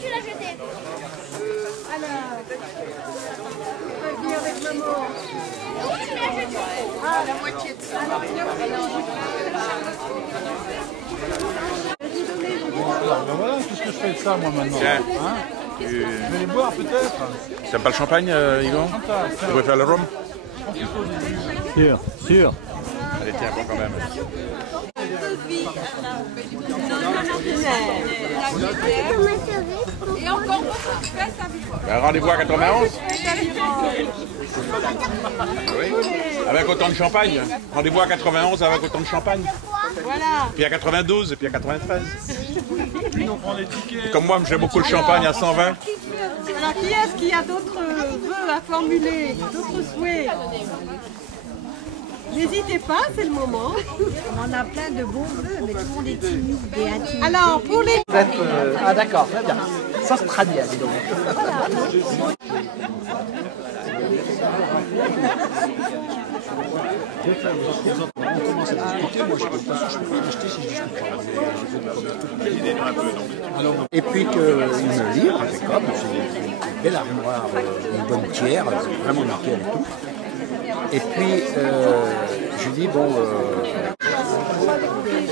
tu l'as jeté? Alors, avec maman. Où tu l'as jeté? Ah, la moitié de ça. Alors, ben voilà, qu'est-ce que je fais de ça moi maintenant, hein? Je vais les boire peut-être. T'aimes pas le champagne, Yvan? Tu pourrais faire le rhum? Sûr. Allez, tiens, bon quand même. et encore Ben, rendez-vous à 91. Oui. Avec autant de champagne. Rendez-vous à 91 avec autant de champagne. Voilà. Puis à 92 et puis à 93. Puis on prend les tickets. Et comme moi, j'aime beaucoup le champagne à 120. Alors, qui est-ce qui a d'autres vœux à formuler, d'autres souhaits? N'hésitez pas, c'est le moment. On a plein de bons vœux, mais tout le monde est timide et intimidé. Alors, pour les... Ah d'accord, très bien. Ça c'est très bien, dis donc. Et puis qu'il me livre, impeccable, c'est une belle armoire, une bonne pierre, vraiment nickel et tout. Et puis je dis bon.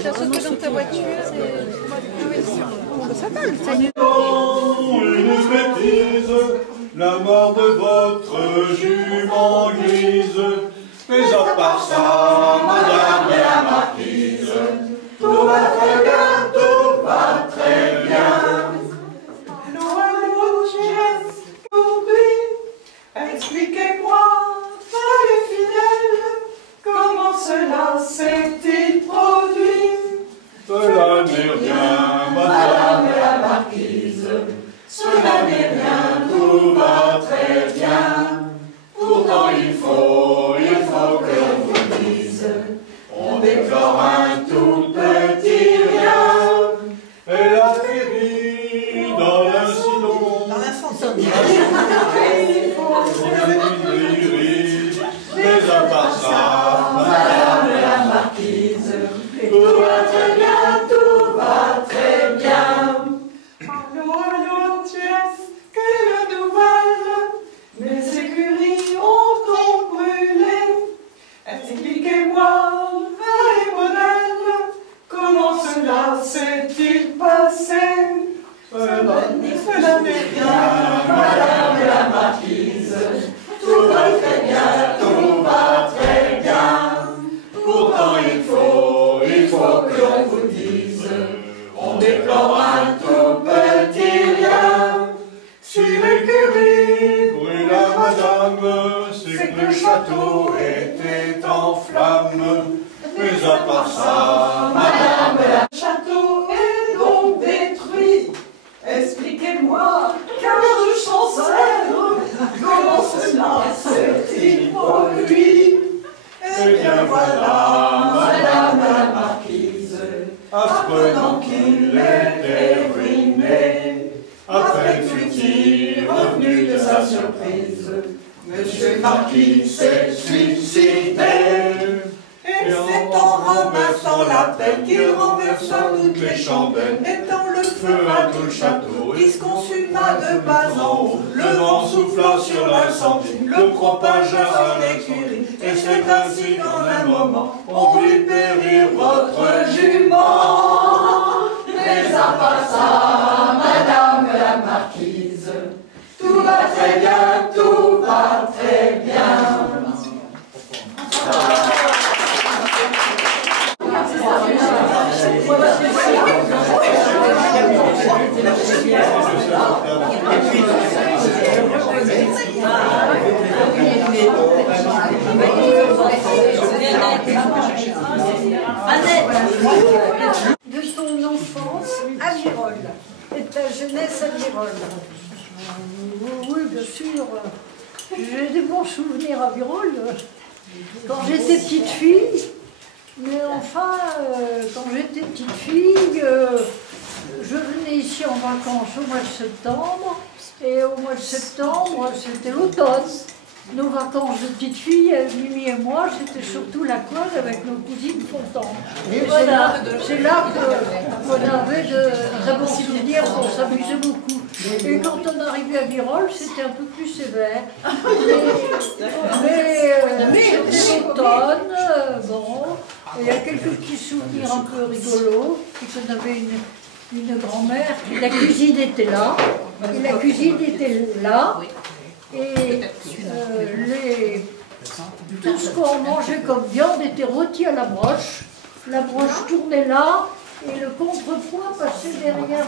Tu as sauté dans ta voiture ça va, le Une bêtise, la mort de votre jument grise. Mais à part ça, madame la marquise, tout va très bien, tout va très bien. Expliquez-moi, les fidèles, comment cela s'est-il produit? Cela n'est rien, madame la marquise, cela n'est rien, tout va très bien. Pourtant il faut que l'on vous dise, on déplore un tout petit rien. Elle a péri dans l'incident. Dans l'incendie. Mais à part ça, madame la marquise, tout va très bien, tout va très bien. Allô, Thiès, quelle nouvelle? Mes écuries ont brûlé. Expliquez-moi, les modèles, comment cela s'est-il passé? Cela n'est rien, madame la marquise. Tout va très bien, tout va très bien. Pourtant il faut que l'on vous dise, on déplore un tout petit rien. Si l'écurie brûle à madame, c'est que le château était en flammes. Mais à part ça, madame, le château est donc détruit. Expliquez-moi, car je chancelle, comment cela s'est-il produit? Eh bien voilà, madame la marquise, apprenant qu'il était ruiné, à peine fut-il revenu de sa surprise, monsieur le marquis s'est suicidé. Et c'est en ramassant la pelle qu'il renversa toutes les chandelles, mettant le feu à tout le château. Il se consuma de bas en haut, le vent souffla sur l'incendie, le propagea à l'écurie. Et c'est ainsi qu'en un moment, on vit périr votre jument. Mais à part ça, madame la marquise, tout va très bien, tout va très bien. De ton enfance à Virolles et de ta jeunesse à Virolles. Oui, bien sûr. J'ai des bons souvenirs à Virolles. Quand j'étais petite fille, mais enfin, quand j'étais petite fille, je venais ici en vacances au mois de septembre, et au mois de septembre, c'était l'automne. nos vacances de petite fille, Mimi et moi, c'était surtout la Colle avec nos cousines Fontan. Et voilà, c'est là qu'on avait de très bons souvenirs, on s'amusait beaucoup. Et quand on arrivait à Virolles, c'était un peu plus sévère. Mais c'était l'automne, bon, il y a quelques petits souvenirs un peu rigolos, et qu'on avait une grand-mère, la cuisine était là, et tout ce qu'on mangeait comme viande était rôti à la broche tournait là, et le contrepoids passait derrière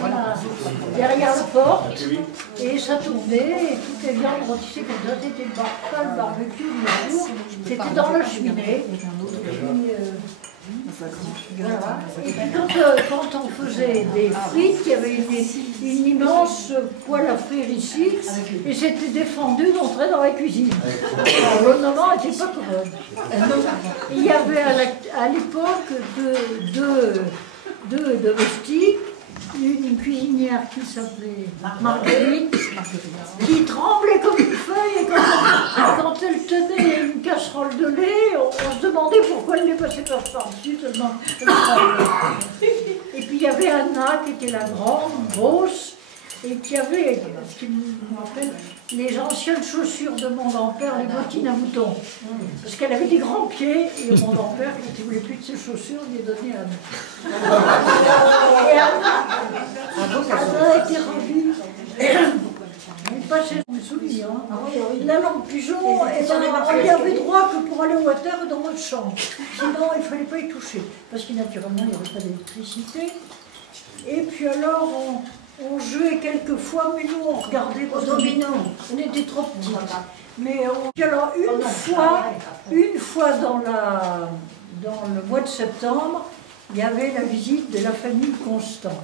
la porte, et ça tournait, et toutes les viandes rôtissées comme ça, c'était pas le barbecue, le jour, c'était dans la cheminée. Voilà. Et puis quand on faisait des frites, il y avait une immense poêle à frire ici, et c'était défendu d'entrer dans la cuisine. Alors, l'ornement n'était pas commode. Il y avait à l'époque deux domestiques, une cuisinière qui s'appelait Marguerite, qui tremblait comme une feuille, et quand elle tenait une casserole de lait, on se demandait pourquoi elle les passait par-dessus, tellement elle tremblait. Et puis il y avait Anna, qui était la grande, grosse, et qui avait, ce qui me rappelle, les anciennes chaussures de mon grand-père, les bottines à moutons. Parce qu'elle avait des grands pieds, et mon grand-père, quand il ne voulait plus de ses chaussures, lui donnait à nous. Et Anna était ravie. Il passait mes souvenirs. La lampe pigeon, on n'y avait droit que pour aller au water dans notre chambre. Sinon, il ne fallait pas y toucher. Parce que naturellement, il n'y avait pas d'électricité. Et puis alors, on jouait quelques fois, mais nous on regardait au domino. On était trop petits. Mais alors une fois dans le mois de septembre, il y avait la visite de la famille Constant.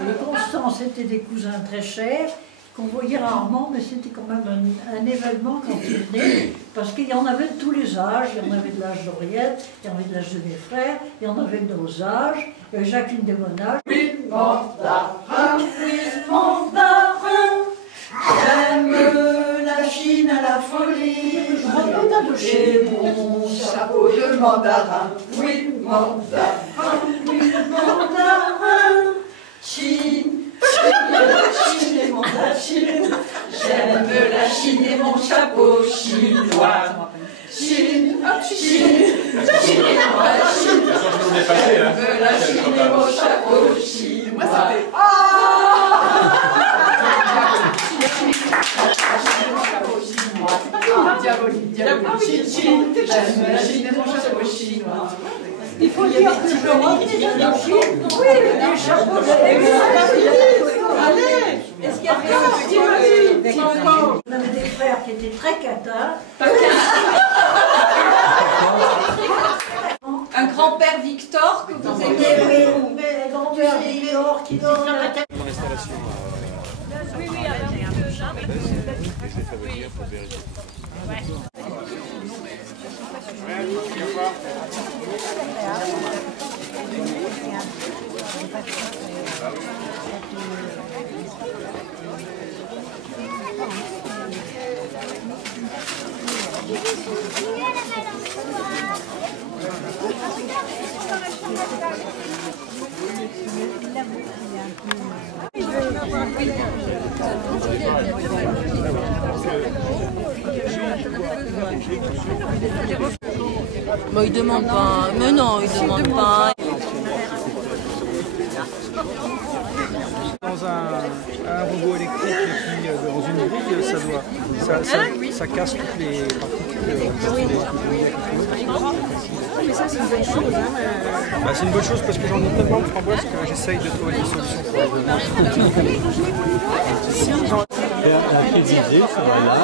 Et les Constants, c'était des cousins très chers, qu'on voyait rarement, mais c'était quand même un événement quand ils venaient, parce qu'il y en avait de tous les âges. Il y en avait de l'âge d'Henriette, il y en avait de l'âge de mes frères, il y en avait de nos âges, Jacqueline de mon âge. Oui, mandarin, j'aime la Chine à la folie, et mon chapeau de mandarin. Oui, mandarin, Chine. Chine et mon Chine, j'aime la Chine et mon chapeau chinois. Chine, Chine, Chine et mon Chine, j'aime la Chine et mon chapeau chinois. Diabolique, j'aime la Chine et mon chapeau chinois. Il faut dire que je rentre des Chine. Oui, les chapeaux de Allez, est-ce qu'il y a on avait des frères qui étaient très catins. un grand-père Victor que vous aimez? Oui, un grand-père Victor qui était très catin. Mon installation. Oui, alors Je vais faire venir pour vérifier. Bon, il demande pas. Mais non, il demande pas. Dans un robot électrique qui dans une grille, ça casse toutes les particules. Mais ça, c'est une bonne chose. C'est une bonne chose parce que j'en ai tellement de framboises que j'essaye de trouver des solutions pour les Un pied d'idée, ça va là.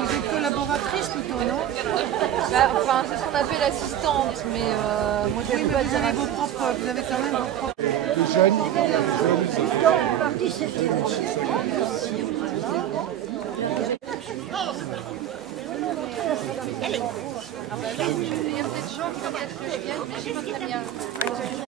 Vous êtes collaboratrice plutôt, non? Enfin, c'est ce qu'on appelle assistante, mais moi je ne peux pas dire. Vous avez quand même vos propres... De jeunes. Il y a peut-être gens qui veulent peut-être que je vienne, mais je sais pas très bien.